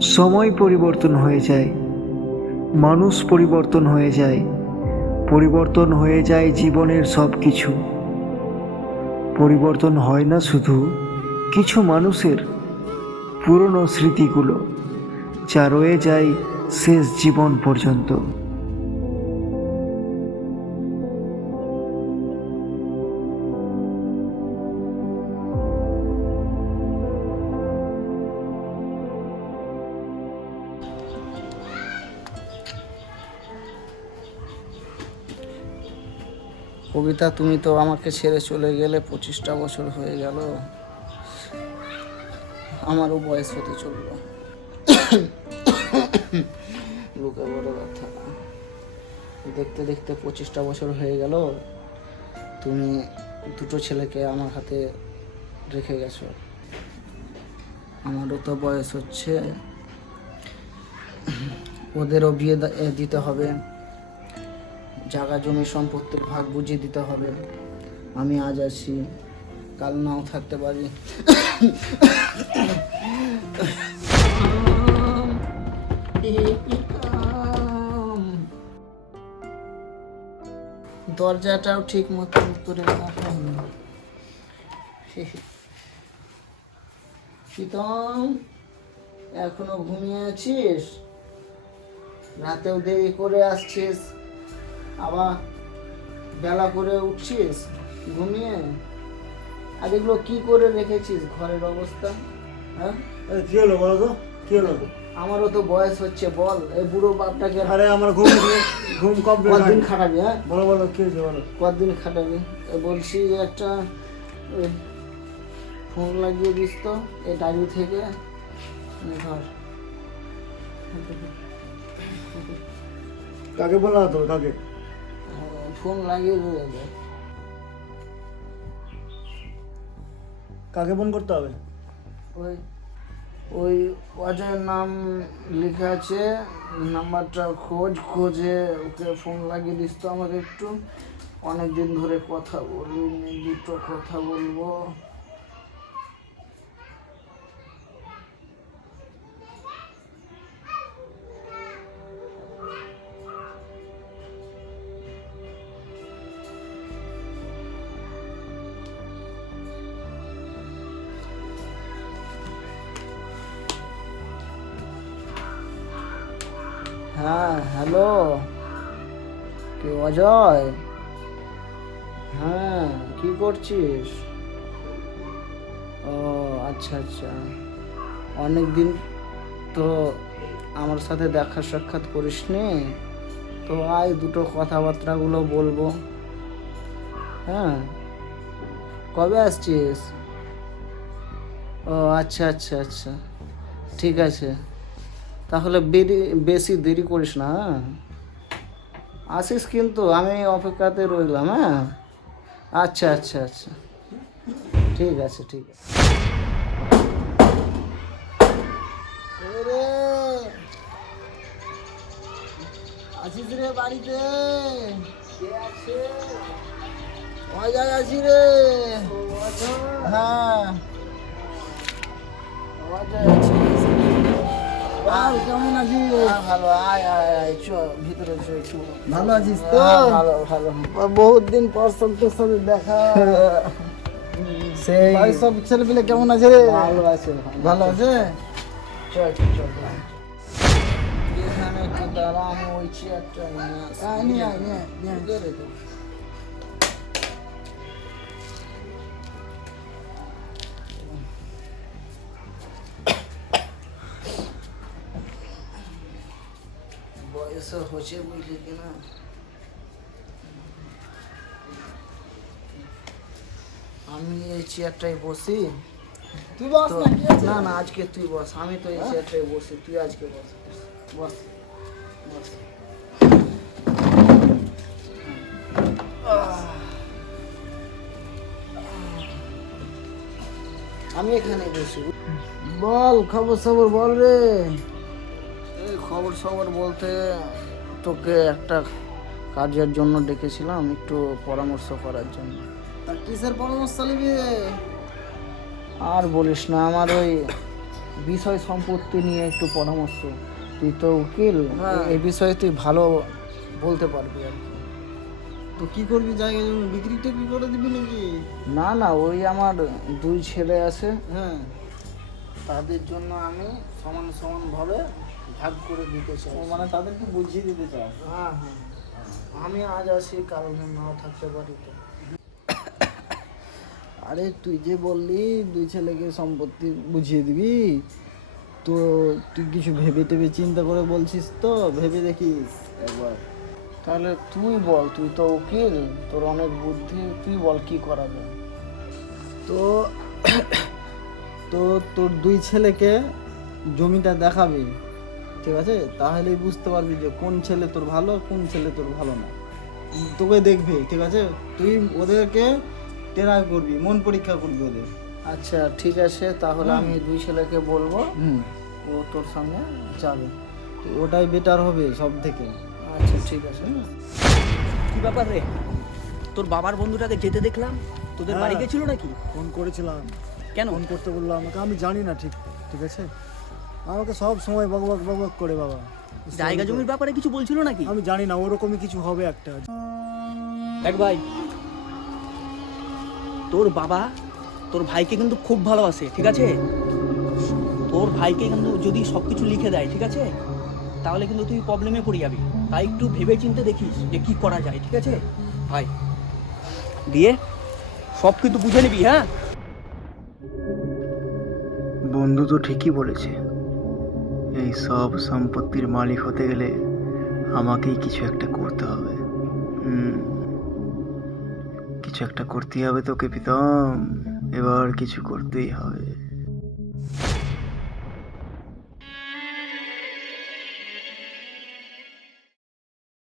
সময় পরিবর্তন হয়ে যায়, মানুষ পরিবর্তন হয়ে যায়, পরিবর্তন হয়ে যায় জীবনের সব কিছু। পরিবর্তন হয় না শুধু কিছু মানুষের পুরনো স্মৃতিগুলো, যা রয়ে যায় শেষ জীবন পর্যন্ত। কবিতা, তুমি তো আমাকে ছেড়ে চলে গেলে 25টা বছর হয়ে গেল। আমারও বয়স হতে চললো। বুকে বড় ব্যথা। দেখতে দেখতে 25টা বছর হয়ে গেল, তুমি দুটো ছেলেকে আমার হাতে রেখে গেছো। আমারও তো বয়স হচ্ছে, ওদেরও বিয়ে দিতে হবে, জায়গা জমি সম্পত্তির ভাগ বুঝিয়ে দিতে হবে। আমি আজ আছি, কাল নাও থাকতে পারি। দরজাটাও ঠিক মতো করে প্রীতম, এখনো ঘুমিয়ে আছিস? রাতেও দেরি করে আসছিস, আবার বেলা করে উঠছিস ঘুমিয়ে। আর এগুলো কি করে রেখেছিস ঘরের অবস্থা? হ্যাঁ, কি হলো বলো তো, কি হলো? আমারও তো বয়স হচ্ছে, বল। এই বুড়ো বাপটাকে আরে আমার ঘুম ঘুম কমপ্লিট কতদিন খাটাবি? হ্যাঁ, বলো বলো, কি হয়েছে বলো। কতদিন খাটাবি? বলছি যে একটা ফোন লাগিয়ে দিস তো এই ডায়েরি থেকে। ধর, কাকে বললা তো, কাকে? ফোন লাগিয়ে দিয়ে কাকে ফোন করতে হবে? ওই ওই অজয়ের নাম লেখা আছে, নাম্বারটা খোঁজে ওকে ফোন লাগিয়ে দিস তো আমাকে একটু। অনেক দিন ধরে কথা বলিনি, দুটো কথা বলবো। হ্যাঁ, হ্যালো, কে? অজয়? হ্যাঁ, কি করছিস? ও আচ্ছা আচ্ছা, অনেক দিন তো আমার সাথে দেখা সাক্ষাৎ করিসনি, তো আয় দুটো কথাবার্তাগুলো বলবো। হ্যাঁ, কবে আসছিস? ও আচ্ছা আচ্ছা আচ্ছা, ঠিক আছে, তাহলে বেশি দেরি করিস না। হ্যাঁ, আসিস কিন্তু, আমি অপেক্ষাতে রইলাম। হ্যাঁ, আচ্ছা আচ্ছা আচ্ছা, ঠিক আছে ঠিক আছে। আসিস রে বাড়িতে? কে আছে? অজয় আছি রে। হ্যাঁ, অজয় আছি। কেমন আছিস? ভালো, আয় আয় আয়, চ ভিতরে চ একটু। ভালো আছিস তো? ভালো ভালো। বহুত দিন পর তোর সাথে দেখা। সেই সব ছেলে পেলে কেমন আছে রে? ভালো আছে, ভালো আছে। চল চল, এখানে একটু দাঁড়া, আমি ওই চেয়ারটা নিয়ে আসি। বয়স হচ্ছে বুঝলি কিনা। আমি এই চেয়ারটায় বসি। তুই বস না। না, আজকে তুই বস, আমি তো এই চেয়ারটায় বসি, তুই আজকে বস। বস বস। আমি এখানে বসি। বল, খবর সবর বল রে। এই খবর সবর বলতে তোকে একটা কাজের জন্য ডেকেছিলাম, একটু পরামর্শ করার জন্য। তা কিসের পরামর্শ নিবি? আর বলিস না, আমার ওই বিষয় সম্পত্তি নিয়ে একটু পরামর্শ। তুই তো উকিল, হ্যাঁ। এই বিষয়ে তুই ভালো বলতে পারবি আর কি। তো কি করবি, জায়গা জমি বিক্রি টিক্রি করে দিবি নাকি? না না, ওই আমার 2 ছেলে আছে, হ্যাঁ। তাদের জন্য আমি সমান সমানভাবে ভাগ করে দিতে চাই। ও মানে তাদেরকে বুঝিয়ে দিতে চাস? হ্যাঁ হ্যাঁ, আমি আজ আসি, কারণ নাও থাকতে পারি তো। আরে তুই যে বললি 2 ছেলেকে সম্পত্তি বুঝিয়ে দিবি, তো তুই কিছু ভেবে টেবে চিন্তা করে বলছিস তো? ভেবে দেখিস একবার। তাহলে তুই বল, তুই তো উকিল, তোর অনেক বুদ্ধি, তুই বল কি করা যায়। তো তো তোর 2 ছেলেকে জমিটা দেখাবি, ঠিক আছে? তাহলেই বুঝতে পারবি যে কোন ছেলে তোর ভালো, কোন ছেলে তোর ভালো না। তোকে দেখবে, ঠিক আছে? তুই ওদেরকে টেরাই করবি, মন পরীক্ষা করবি ওদের। আচ্ছা ঠিক আছে, তাহলে আমি 2 ছেলেকে বলবো, হুম। ও তোর সঙ্গে যাবে। তো ওটাই বেটার হবে সব থেকে। আচ্ছা ঠিক আছে। কি ব্যাপার রে, তোর বাবার বন্ধুটাকে যেতে দেখলাম, তোদের বাড়ি হ্যাঁ। গেছিল নাকি? ফোন করেছিলাম, কেন? ফোন করতে বললো আমাকে, আমি জানি না ঠিক, ঠিক আছে? আমাকে সব সময় বকবক বকবক করে বাবা। জায়গা জমির ব্যাপারে কিছু বলছিল নাকি? আমি জানি না, ওরকমই কিছু হবে একটা। দেখ ভাই, তোর বাবা তোর ভাইকে কিন্তু খুব ভালোবাসে, ঠিক আছে? তোর ভাইকে কিন্তু যদি সব কিছু লিখে দেয়, ঠিক আছে, তাহলে কিন্তু তুই প্রবলেমে পড়ে যাবি। তাই একটু ভেবে চিন্তে দেখিস যে কি করা যায়, ঠিক আছে ভাই? দিয়ে সব কিন্তু বুঝে নিবি, হ্যাঁ? বন্ধু তো ঠিকই বলেছে, এই সব সম্পত্তির মালিক হতে গেলে আমাকেই কিছু একটা করতে হবে। কিছু একটা করতেই হবে তোকে প্রীতম, এবার কিছু করতেই হবে।